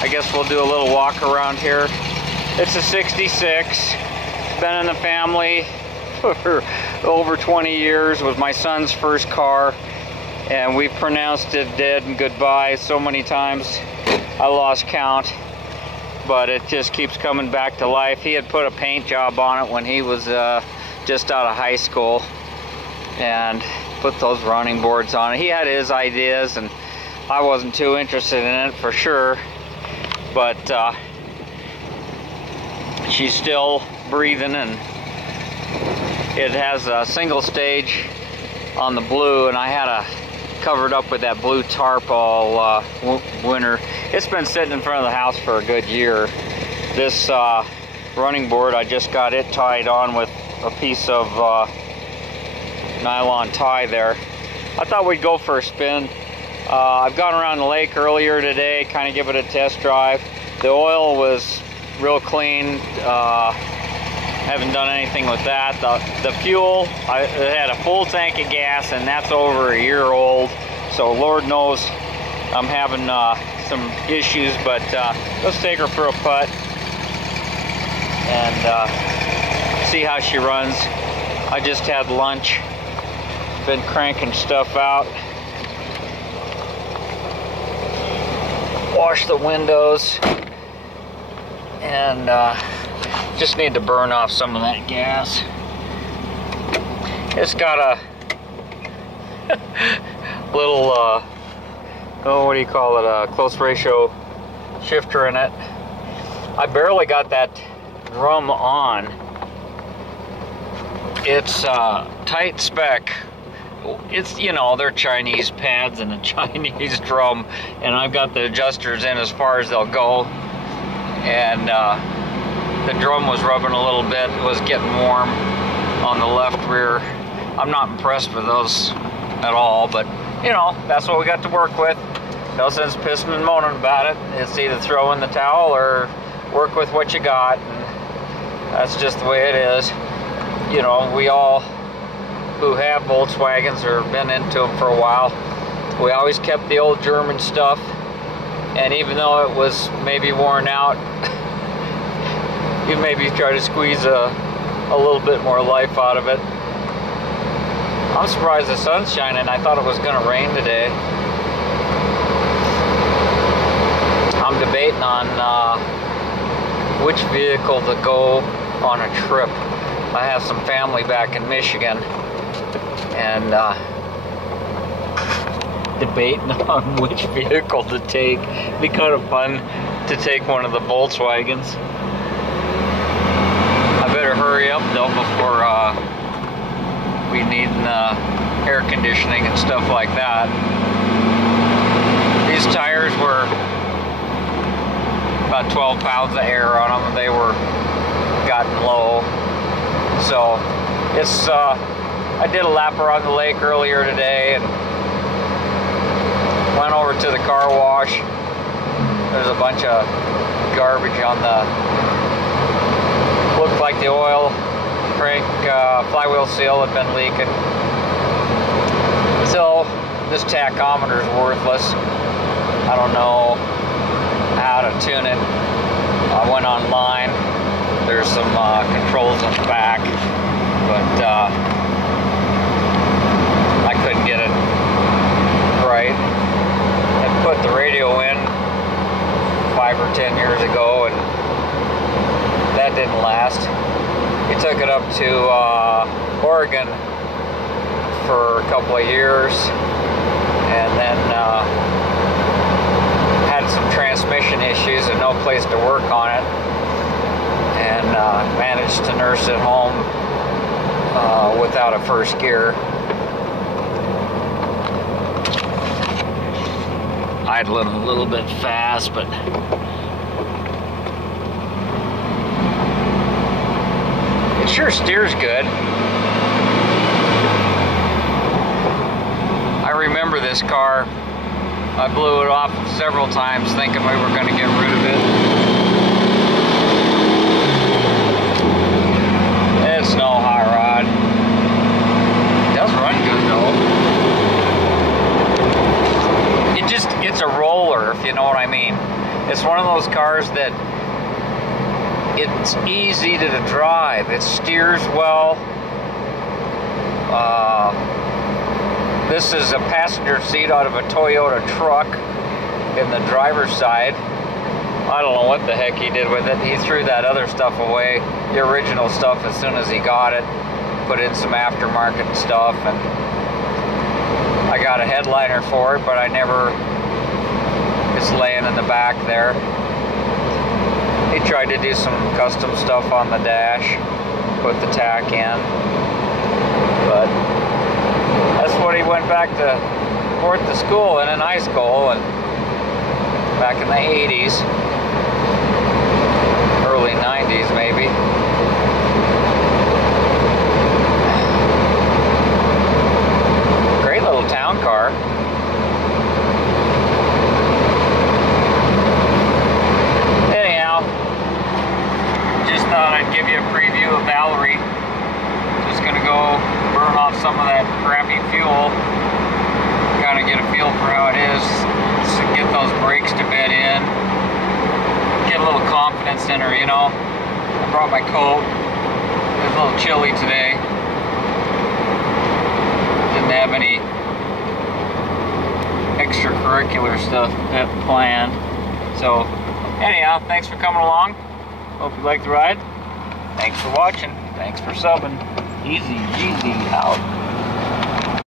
I guess we'll do a little walk around here. It's a 66. Been in the family for over 20 years. Was my son's first car, and we pronounced it dead and goodbye so many times I lost count, but it just keeps coming back to life. He had put a paint job on it when he was just out of high school and put those running boards on it. He had his ideas, and I wasn't too interested in it for sure, but she's still breathing, and it has a single stage on the blue, and I had a covered up with that blue tarp all winter. It's been sitting in front of the house for a good year. This running board, I just got it tied on with a piece of nylon tie there. I thought we'd go for a spin. I've gone around the lake earlier today, kind of give it a test drive. The oil was real clean. Haven't done anything with that. The fuel, it had a full tank of gas, and that's over a year old. So Lord knows I'm having some issues, but let's take her for a putt and see how she runs. I just had lunch, been cranking stuff out. Wash the windows, and just need to burn off some of that gas. It's got a little, oh, what do you call it, a close ratio shifter in it. I barely got that drum on. It's tight spec. It's, you know, they're Chinese pads and a Chinese drum, and I've got the adjusters in as far as they'll go, and the drum was rubbing a little bit. It was getting warm on the left rear. I'm not impressed with those at all, but you know, that's what we got to work with. No sense pissing and moaning about it. It's either throw in the towel or work with what you got, and that's just the way it is. You know, we all who have Volkswagens or been into them for a while, we always kept the old German stuff, and even though it was maybe worn out, you maybe try to squeeze a little bit more life out of it. I'm surprised the sun's shining. I thought it was going to rain today. I'm debating on which vehicle to go on a trip. I have some family back in Michigan, and debating on which vehicle to take. It'd be kind of fun to take one of the Volkswagens. I better hurry up though before we need air conditioning and stuff like that. These tires were about 12 pounds of air on them. They were gotten low. So it's I did a lap around the lake earlier today and went over to the car wash. There's a bunch of garbage on the, looked like the oil crank flywheel seal had been leaking. So this tachometer is worthless. I don't know how to tune it. I went online. There's some controls on the back, but I couldn't get it right. I put the radio in 5 or 10 years ago, and that didn't last. We took it up to Oregon for a couple of years, and then had some transmission issues and no place to work on it, and managed to nurse it home without a first gear. Idling a little bit fast, but it sure steers good. I remember this car. I blew it off several times thinking we were going to get rid of it. It's no high rod. It does run good though. It's a roller, if you know what I mean. It's one of those cars that it's easy to drive. It steers well. This is a passenger seat out of a Toyota truck in the driver's side. I don't know what the heck he did with it. He threw that other stuff away, the original stuff, as soon as he got it. Put in some aftermarket stuff, and I got a headliner for it, but I never, it's laying in the back there. He tried to do some custom stuff on the dash, put the tack in, but that's what he went back forth to school in high school, and back in the 80s, early 90s maybe. Great little town car. Anyhow, just thought I'd give you a preview of Valerie. Just gonna go burn off some of that crappy fuel. Kind of get a feel for how it is. Get those brakes to bed in. Get a little confidence in her, you know. I brought my coat. It was a little chilly today. Didn't have any extracurricular stuff planned. So, anyhow, thanks for coming along. Hope you liked the ride. Thanks for watching. Thanks for subbing. TheEZGZ out.